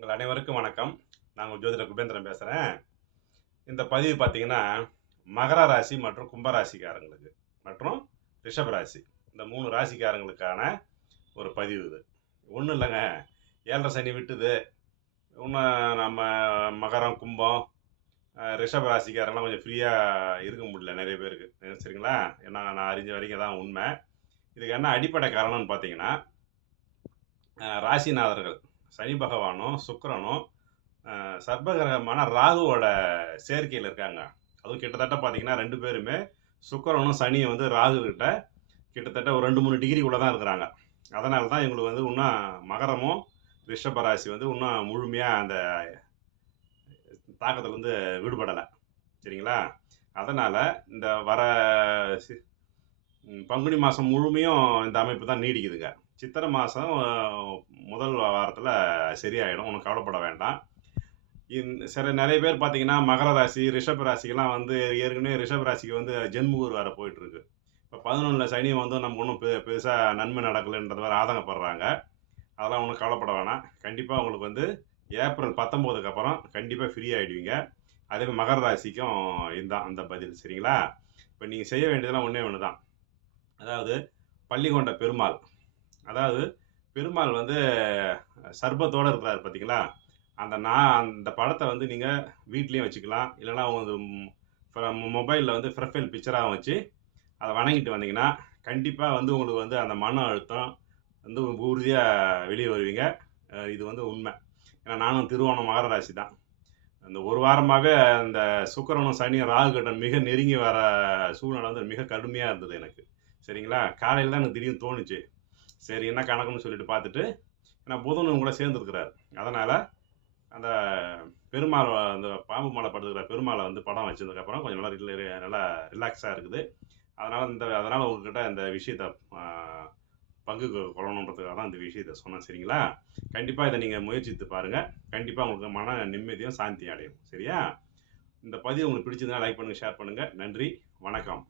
உங்கள் அனைவருக்கும் வணக்கம். நான் உங்கள் ஜோதிடர் குபேந்திரன் பேசுகிறேன். இந்த பதிவு பார்த்தீங்கன்னா, மகர ராசி மற்றும் கும்ப ராசிக்காரங்களுக்கு மற்றும் ரிஷப ராசி இந்த 3 ராசிக்காரங்களுக்கான ஒரு பதிவு இது. ஒன்றும் இல்லைங்க, 7:30 சனி விட்டுது. இன்னும் நம்ம மகரம், கும்பம், ரிஷப ராசிக்காரெல்லாம் கொஞ்சம் ஃப்ரீயாக இருக்க முடியல நிறைய பேருக்கு. சரிங்களா? ஏன்னா நான் அறிஞ்ச வரைக்கும் தான் உண்மை. இதுக்கு என்ன அடிப்படை காரணம்னு பார்த்தீங்கன்னா, ராசிநாதர்கள் சனி பகவானும் சுக்கிரனும் சர்ப்பகிரகமான ராகுவோட சேர்க்கையில் இருக்காங்க. அதுவும் கிட்டத்தட்ட பார்த்தீங்கன்னா 2 பேருமே சுக்கிரனும் சனியும் வந்து ராகு கிட்ட கிட்டத்தட்ட ஒரு 2, 3 டிகிரிக்குள்ளே தான் இருக்கிறாங்க. அதனால தான் இவங்களுக்கு வந்து இன்னும் மகரமும் ரிஷப ராசி வந்து இன்னும் முழுமையாக அந்த தாக்கத்துலேருந்து விடுபடலை. சரிங்களா? அதனால் இந்த வர பங்குனி மாதம் முழுமையும் இந்த அமைப்பு தான் நீடிக்குதுங்க. சித்திரை மாதம் முதல் வாரத்தில் சரியாயிடும், ஒன்றும் கவலைப்பட வேண்டாம். சில நிறைய பேர் பார்த்தீங்கன்னா மகர ராசி, ரிஷப ராசிக்கெல்லாம் வந்து ஏற்கனவே ரிஷப ராசிக்கு வந்து ஜென்முகூர் வேறு போயிட்டுருக்கு. இப்போ 11ல் சனி வந்து நமக்கு ஒன்றும் பெருசாக நன்மை நடக்கலைன்றது வேறு ஆதங்கப்படுறாங்க. அதெல்லாம் ஒன்றும் கவலைப்பட வேணாம். கண்டிப்பாக உங்களுக்கு வந்து ஏப்ரல் 19க்கு அப்புறம் கண்டிப்பாக ஃப்ரீ ஆகிடுவீங்க. அதேமாதிரி மகர ராசிக்கும் இதுதான் அந்த பதில். சரிங்களா? இப்போ நீங்கள் செய்ய வேண்டியதெல்லாம் ஒன்றே ஒன்று தான். அதாவது பள்ளி கொண்ட பெருமாள், அதாவது பெருமாள் வந்து சர்பத்தோடு இருக்கிறார் பார்த்தீங்களா? அந்த படத்தை வந்து நீங்கள் வீட்லேயும் வச்சுக்கலாம். இல்லைனா உங்கள் மொபைலில் வந்து ப்ரொஃபைல் பிக்சராகவும் வச்சு அதை வணங்கிட்டு வந்தீங்கன்னா கண்டிப்பாக வந்து உங்களுக்கு வந்து அந்த மன அழுத்தம் வந்து உறுதியாக வெளியே வருவீங்க. இது வந்து உண்மை. ஏன்னா நானும் திருவோணம் மகர ராசி தான். அந்த ஒரு வாரமாகவே அந்த சுக்கிரனும் சனியும் ராகு கிட்ட மிக நெருங்கி வர சூழ்நிலை வந்து மிக கடுமையாக இருந்தது எனக்கு. சரிங்களா? காலையில் தான் எனக்கு திடீர்னு தோணுச்சு, சரி என்ன கணக்குன்னு சொல்லிட்டு பார்த்துட்டு, ஏன்னா புதனும் கூட சேர்ந்துருக்கிறார். அதனால் அந்த பெருமாள் அந்த பாம்பு மாலை படுத்துக்கிற பெருமாளை வந்து படம் வச்சதுக்கப்புறம் கொஞ்சம் நல்லா ரிலாக்ஸாக இருக்குது. அதனால் உங்ககிட்ட இந்த விஷயத்தை பங்கு கொள்ளணுன்றதுக்காக தான் இந்த விஷயத்தை சொன்னேன். சரிங்களா? கண்டிப்பாக இதை நீங்கள் முயற்சித்து பாருங்கள். கண்டிப்பாக உங்களுக்கு மன நிம்மதியும் சாந்தியும் அடையும். சரியா? இந்த பதிவு உங்களுக்கு பிடிச்சதுன்னா லைக் பண்ணுங்கள், ஷேர் பண்ணுங்கள். நன்றி, வணக்கம்.